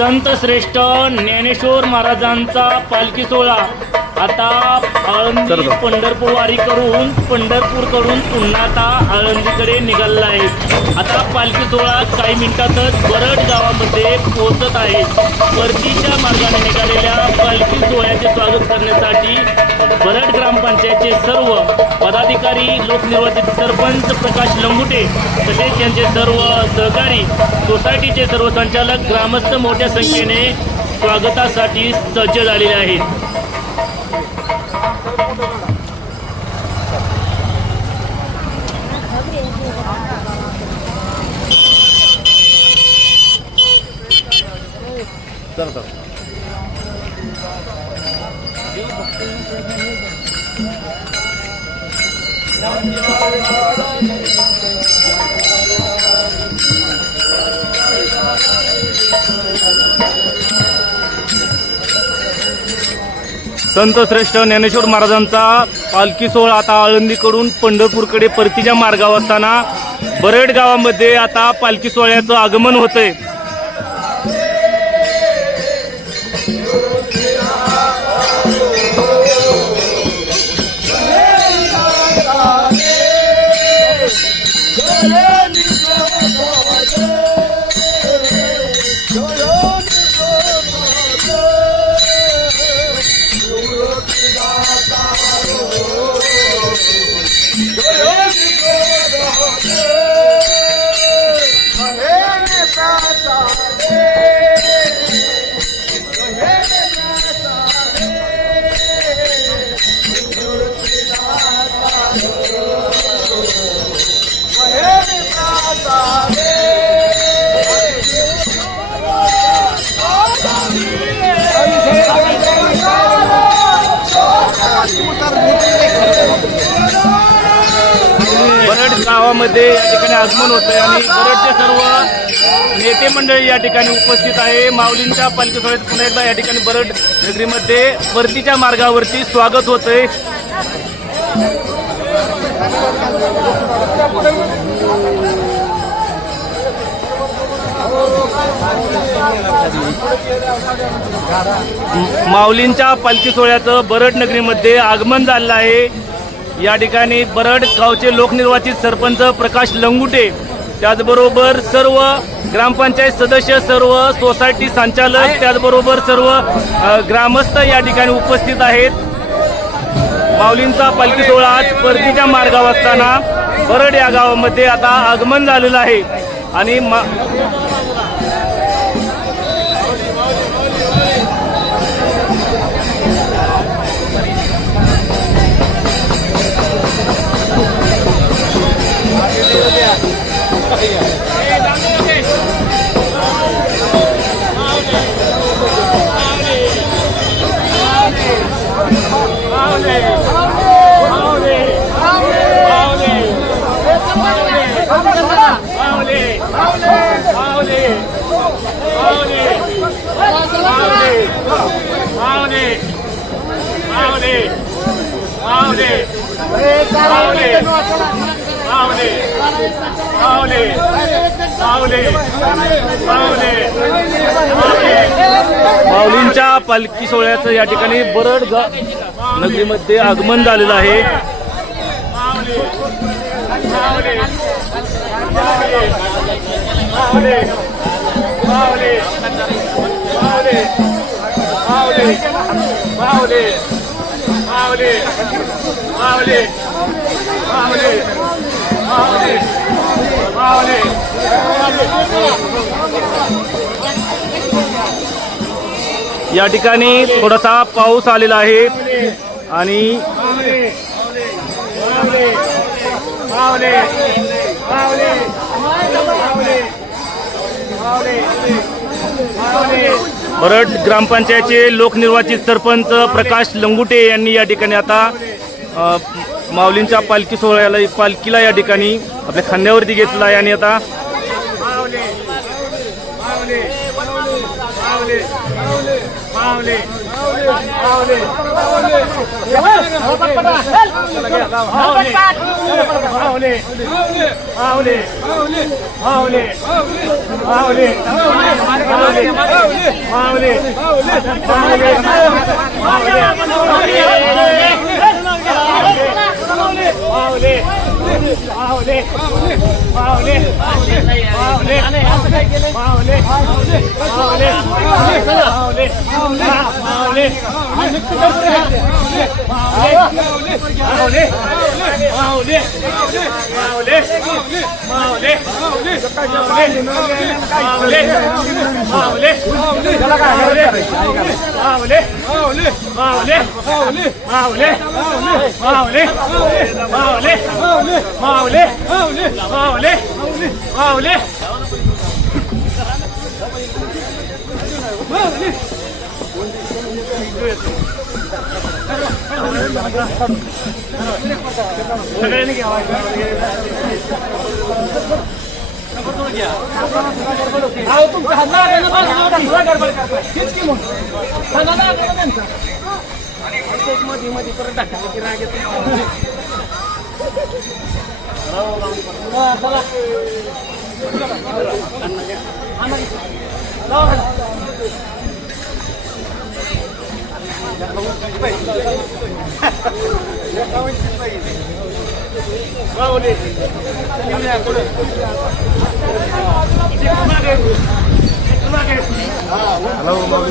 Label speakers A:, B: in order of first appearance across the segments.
A: संत श्रेष्ठ ज्ञानेश्वर महाराजांचा पालखी सोहळा. आता आळंदी पंढरपूर वारी करून पंढरपूरकडून पुन्हा आता आळंदीकडे निघालेला आहे. आता पालखी सोहळा काही मिनिटातच बरड गावामध्ये पोहोचत आहे. परतीच्या मार्गाने निघालेल्या पालखी सोहळ्याचे स्वागत करण्यासाठी बरड ग्रामपंचायतचे सर्व पदाधिकारी लोकनिर्वाचित सरपंच प्रकाश लंबुटे तसेच त्यांचे सर्व सहकारी सोसायटीचे सर्व संचालक ग्रामस्थ मोठ्या संख्येने स्वागतासाठी सज्ज झालेले आहेत. संत श्रेष्ठ ज्ञानेश्वर महाराजांचा पालखी सोहळा आता आळंदीकडून पंढरपूरकडे परतीच्या मार्गावर असताना बरड गावामध्ये आता पालखी सोहळ्याचं आगमन होतंय. बरड गावामध्ये या ठिकाणी आगमन होतंय आणि बरडचे सर्व नेते मंडळी या ठिकाणी उपस्थित आहे. माऊलींच्या पालखी सोहळ्यात पुन्हा एकदा या ठिकाणी बरड नगरीमध्ये परतीच्या मार्गावरती स्वागत होतंय. माऊलींच्या पालखी सोहळ्याचं बरड नगरीमध्ये आगमन झालेलं आहे. या ठिकाणी बरड गावचे लोकनिर्वाचित सरपंच प्रकाश लंगुटे त्याचबरोबर सर्व ग्रामपंचायत सदस्य सर्व सोसायटी संचालक त्याचबरोबर सर्व ग्रामस्थ या ठिकाणी उपस्थित आहेत. माऊलींचा पालखी सोहळा आज परतीच्या मार्गावर असताना बरड या गावामध्ये आता आगमन झालेलं आहे. आणि मा माऊलींच्या पालखी सोहळ्याचं या ठिकाणी बरड नगरीमध्ये आगमन झालेलं आहे या ठिकाणी थोडासा पाऊस आलेला आहे आणि बरड ग्रामपंचायतचे लोकनिर्वाचित सरपंच प्रकाश लंगुटे यांनी या ठिकाणी आता माऊलींच्या पालखी सोहळ्याला पालखीला या ठिकाणी आपल्या खांद्यावरती घेतला आहे आणि आता 八五六八五六八五六八五六八五六八五六八五六 Maule, maule, maule, maule, maule, maule, माऊली Halo, mau Halo, mau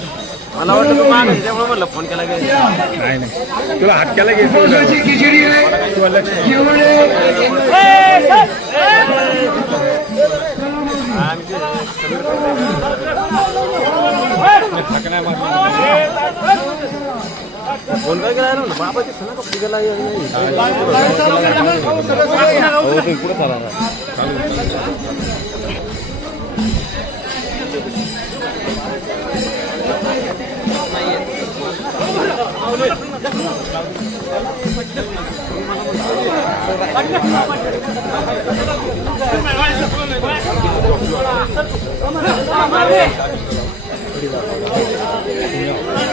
A: मला
B: वाटलं तू मागे त्यामुळे म्हणलं फोन केला की नाही नाही तुला हात केला
A: घेतो खिचडी आहे जेवण आहे फोन काय
B: केला ना बाबा ते सणा कपडे गेला पुढे चाला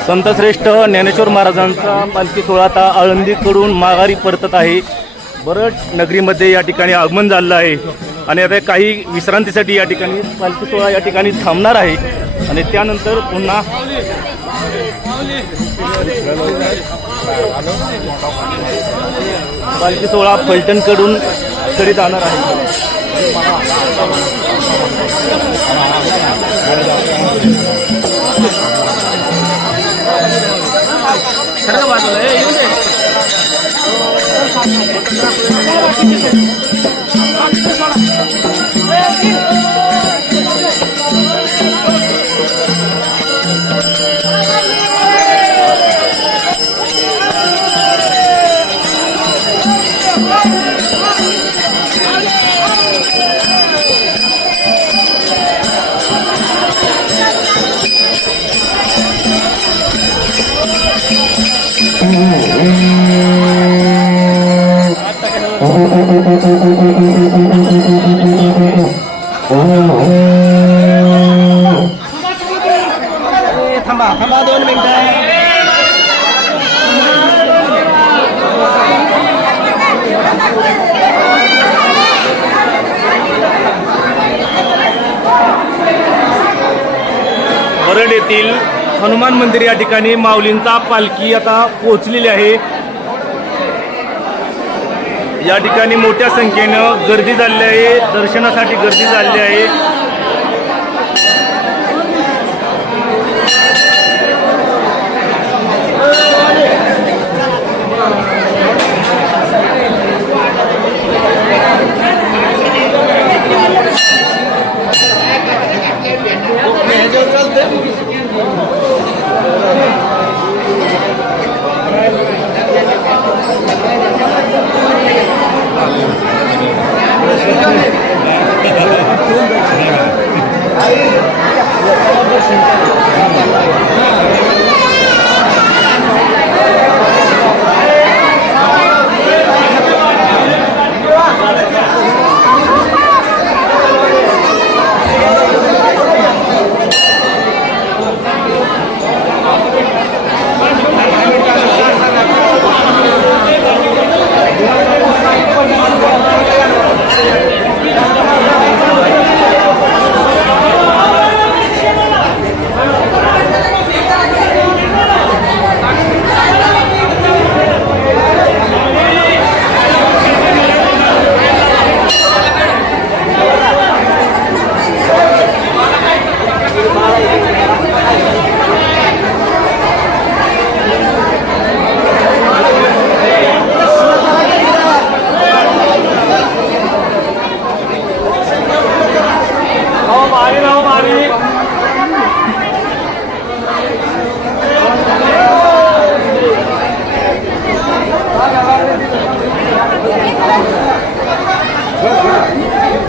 A: संतश्रेष्ठ ज्ञानेश्वर महाराजांचा पालखी सोहळा आता आळंदीकडून माघारी परतत आहे. बरड नगरीमध्ये या ठिकाणी आगमन झालं आहे. आणि आता काही विश्रांतीसाठी या ठिकाणी पालखी सोहळा या ठिकाणी थांबणार आहे. आणि त्यानंतर पुन्हा पालखी सोहळा फलटणकडून तरी जाणार आहे. थांबा
B: थांबा दोन मिनिटं
A: बरड येथील हनुमान मंदिर या ठिकाणी माऊलींचा पालखी आता पोहोचलेली आहे. या ठिकाणी मोठ्या संख्येनं गर्दी झालेली आहे. दर्शनासाठी गर्दी झालेली आहे.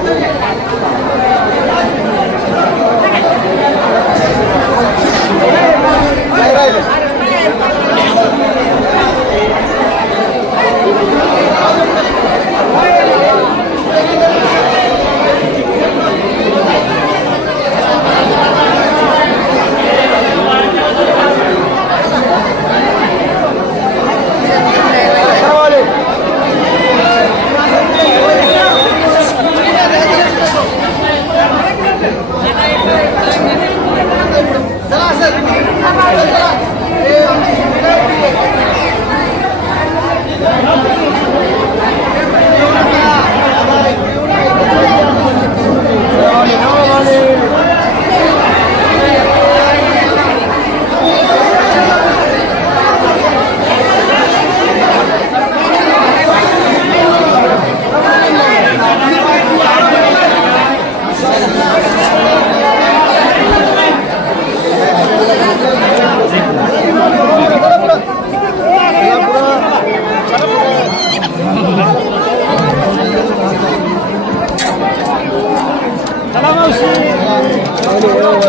A: Thank you.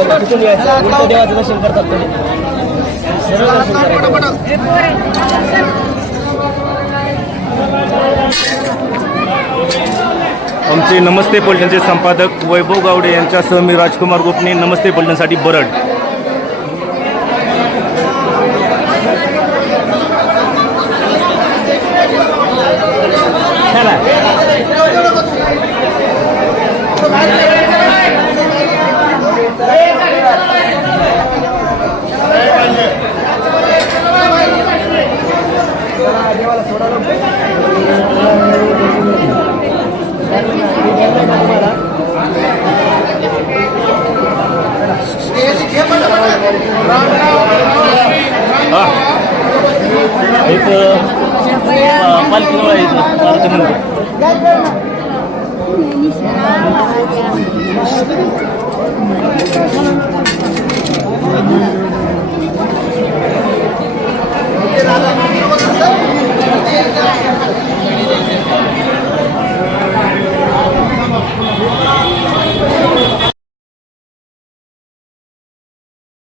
B: यायचं. उलट देवाचं दर्शन करतात तुम्ही. सरळ दर्शन करायचं.
A: आमचे नमस्ते पलटणचे संपादक वैभव गावडे यांच्यासह मी राजकुमार गोपने नमस्ते पलटणसाठी बरड. पालखीजवळ आहे मारुती मंदिर Thank you.